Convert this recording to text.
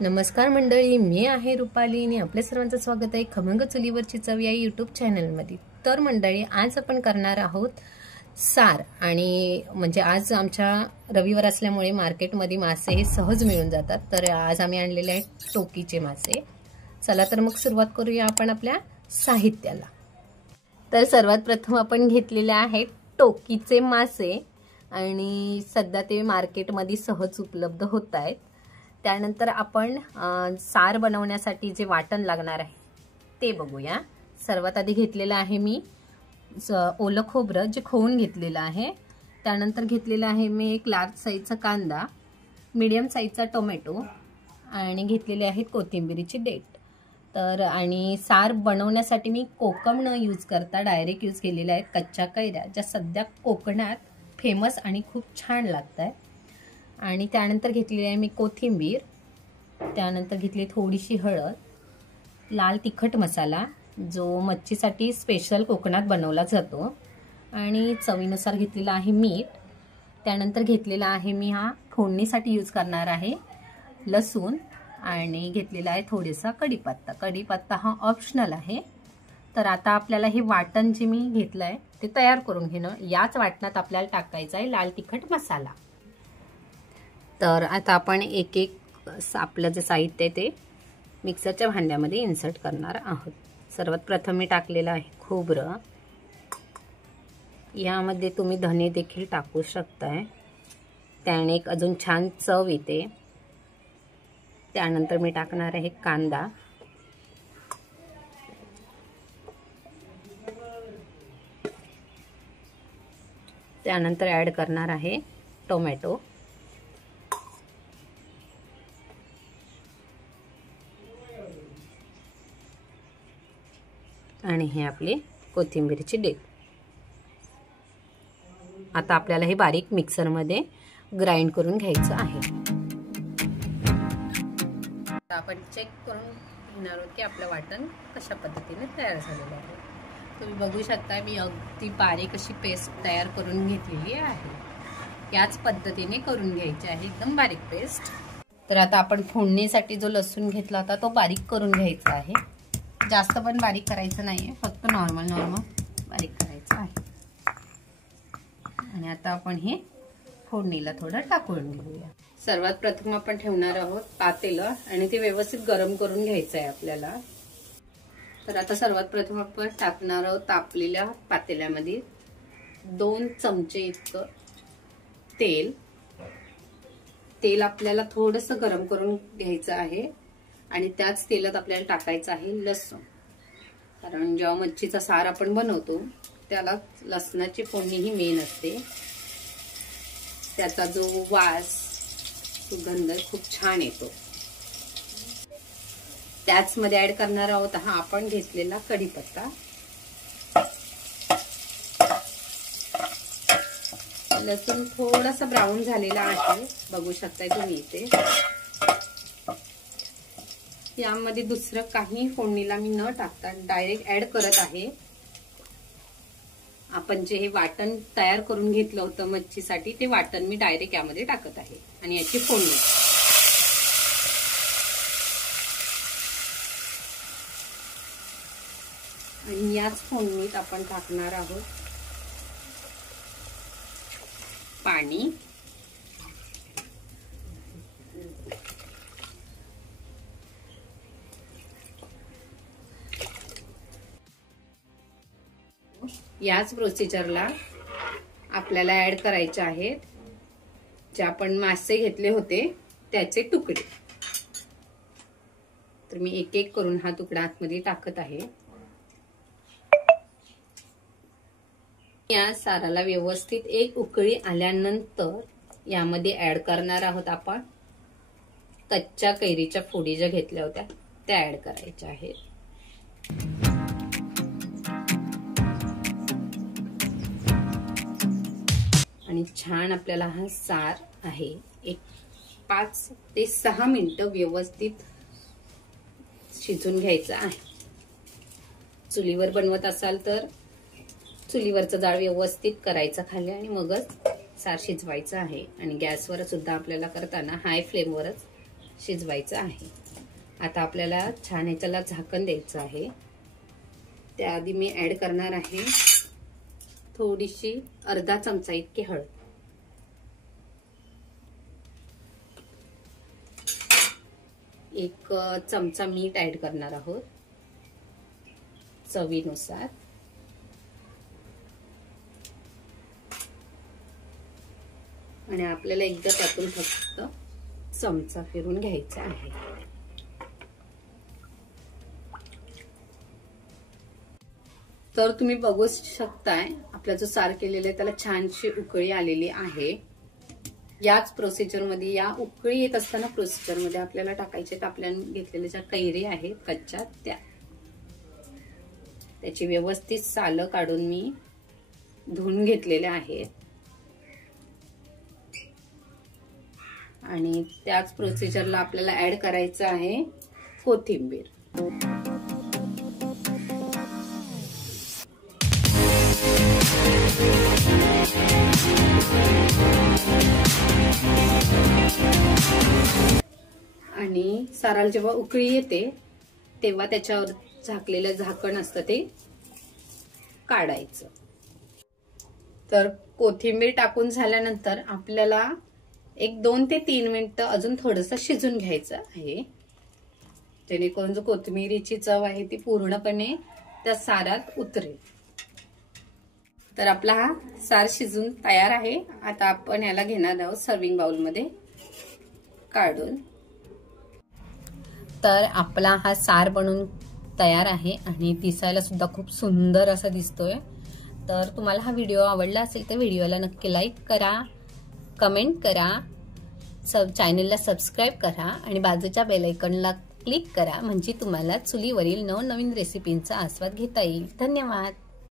नमस्कार मंडळी, मी आहे रुपाली आणि आपल्या सर्वांचं स्वागत आहे खमंग चुलीवरची चव या यूट्यूब चॅनलमध्ये। तर मंडळी, आज आपण करणार आहोत सार। आणि म्हणजे आज आमच्या रविवार असल्यामुळे मार्केटमध्ये मासे हे सहज मिळून जातात। तर आज आम्ही आणलेले आहेत टोकीचे मासे। चला तर मग सुरुवात करूया आपण आपल्या साहित्याला। तर सर्वात प्रथम आपण घेतलेले आहेत टोकीचे मासे आणि सध्या ते मार्केटमध्ये सहज उपलब्ध होत आहेत। त्यानंतर आपण सार बनवण्यासाठी जे वाटण लागणार आहे ते बघूया। सर्वात आधी घेतलेलं आहे मी ओलं खोबरं जे खवून घेतलेलं आहे। त्यानंतर घेतलेला आहे मी एक लार्ज साईजचा कांदा, मीडियम साईजचा टोमॅटो आणि घेतलेले आहेत कोथिंबीरीची देठ। तर आणि सार बनवण्यासाठी मी कोकम न यूज करता डायरेक्ट यूज केलेल्या आहेत कच्च्या कैऱ्या, ज्या सध्या कोकणात फेमस आणि खूप छान लागतात। आणि त्यानंतर घेतलेली आहे मी कोथिंबीर, त्यानंतर घेतली थोडीशी हळद, लाल तिखट मसाला जो मच्छीसाठी स्पेशल कोकणात बनवला जातो, आणि चवीनुसार घेतलेला आहे मीठ। त्यानंतर घेतलेला आहे मी हा फोडणीसाठी यूज करणार आहे लसूण, आणि घेतलेला आहे थोडासा कढीपत्ता। कढीपत्ता हा ऑप्शनल आहे। तर आता आपल्याला हे वाटण जे मी घेतलंय ते तयार करून घेणं। याच वाटणात आपल्याला टाकायचा आहे लाल तिखट मसाला। तर आता आपण एक एक आपलं जे साहित्य आहे ते मिक्सरच्या भांड्यामध्ये इन्सर्ट करणार आहोत। सर्वात प्रथम मी टाकलेलं आहे खोबरं। यामध्ये तुम्ही धने देखील टाकू शकताय, त्याने एक अजून छान चव येते। त्यानंतर मी टाकणार आहे कांदा, त्यानंतर ॲड करणार आहे टोमॅटो, आणि हे आपली कोथिंबीरची देठ। आता आपल्याला हे बारीक मिक्सरमध्ये ग्राइंड करून घ्यायचं आहे। आपण चेक करून घेणार आहोत की आपलं वाटण कशा पद्धतीने तयार झालेलं आहे। तुम्ही बघू शकता मी अगदी बारीक अशी पेस्ट तयार करून घेतलेली आहे। याच पद्धतीने करून घ्यायची आहे, एकदम बारीक पेस्ट। तर आता आपण फोडणीसाठी जो लसूण घेतला होता तो बारीक करून घ्यायचा आहे। जास्त पण बारीक करायचं नाहीये, फक्त नॉर्मल बारीक करायचं आहे। आणि आता आपण हे फोडणीला थोडं टाकून घेऊया। सर्वात प्रथम आपण ठेवणार आहोत पातेलं, आणि ते व्यवस्थित गरम करून घ्यायचं आहे आपल्याला। तर आता सर्वात प्रथम आपण टाकणार आहोत तापलेल्या पातेल्यामध्ये 2 चमचे इतकं तेल। तेल आपल्याला थोडंसं गरम करून घ्यायचं आहे, आणि त्याच तेलात आपल्याला टाकायचं आहे लसूण। कारण जेव्हा मच्छीचा सार आपण बनवतो त्याला लसणाची फोडणी ही मेन असते। त्याचा जो वास, सुगंध खूप छान येतो। त्याच मध्ये ऍड करणार आहोत हा आपण घेतलेला कढीपत्ता। लसूण थोडासा ब्राऊन झालेला आहे, बघू शकताय तुम्ही इथे। यामध्ये दुसरं काही फोडणीला मी न टाकता डायरेक्ट ऍड करत आहे आपण जे हे वाटण तयार करून घेतलं होतं मच्छीसाठी, ते वाटण मी डायरेक्ट यामध्ये टाकत आहे आणि याची फोडणी। आणि याच फोडणीत आपण टाकणार आहोत पाणी, याच प्रोसिजरला आपल्याला ऍड करायचे आहेत जे आपण मासे घेतले होते त्याचे तुकडे। तर मी एक एक करून हा तुकडा आतमध्ये टाकत आहे। या साराला व्यवस्थित एक उकळी आल्यानंतर यामध्ये ऍड करणार आहोत आपण कच्च्या कैरीच्या फोडी ज्या घेतल्या होत्या त्या ऍड करायच्या आहेत। आणि छान आपल्याला हा सार आहे एक 5 ते 6 मिनिटं व्यवस्थित शिजून घ्यायचा आहे। चुलीवर बनवत असाल तर चुलीवरचं जाळ व्यवस्थित करायचं खाली आणि मगच सार शिजवायचं आहे. आणि गॅसवर सुद्धा आपल्याला करताना हाय फ्लेमवरच शिजवायचं आहे. आता आपल्याला छान ह्याच्याला झाकण द्यायचं आहे. त्याआधी मी ऍड करणार आहे थोडीशी अर्धा चमचा इतकी हळद, एक चमचा मीठ ऍड करणार आहोत चवीनुसार. आणि आपल्याला एकदा त्यातून फक्त चमचा फिरून घ्यायचा आहे. तर तुम्ही बघू शकताय आपला जो सार केलेला आहे त्याला छानशी उकळी आलेली आहे. याच प्रोसिजरमध्ये, या उकळी येत असताना प्रोसिजरमध्ये आपल्याला टाकायचे आपल्या घेतलेल्या ज्या कैरी आहेत कच्च्या त्याची व्यवस्थित सालं काढून मी धुवून घेतलेल्या आहेत. आणि त्याच प्रोसिजरला आपल्याला ऍड करायचं आहे कोथिंबीर. आणि साराला जेव्हा उकळी येते तेव्हा त्याच्यावर झाकलेलं झाकण असतं ते काढायचं. तर कोथिंबीर टाकून झाल्यानंतर आपल्याला एक 2 ते 3 मिनिटं अजून थोडंसं शिजून घ्यायचं आहे, जेणेकरून जो कोथिंबीरीची चव आहे ती पूर्णपणे त्या सारात उतरेल. तर आपला हा सार शिजून तयार आहे. आता आपण याला घेणार आहोत सर्विंग बाउलमध्ये काढून. तर आपला हा सार बनून तयार आहे आणि दिसायला सुद्धा खूप सुंदर असा दिसतोय. तर तुम्हाला हा व्हिडिओ आवडला असेल तर व्हिडिओला नक्की लाईक करा, कमेंट करा, चॅनलला सबस्क्राईब करा आणि बाजूच्या बेल आयकॉनला क्लिक करा, म्हणजे तुम्हाला चुलीवरील नवनवीन रेसिपींचा आस्वाद घेता येईल. धन्यवाद.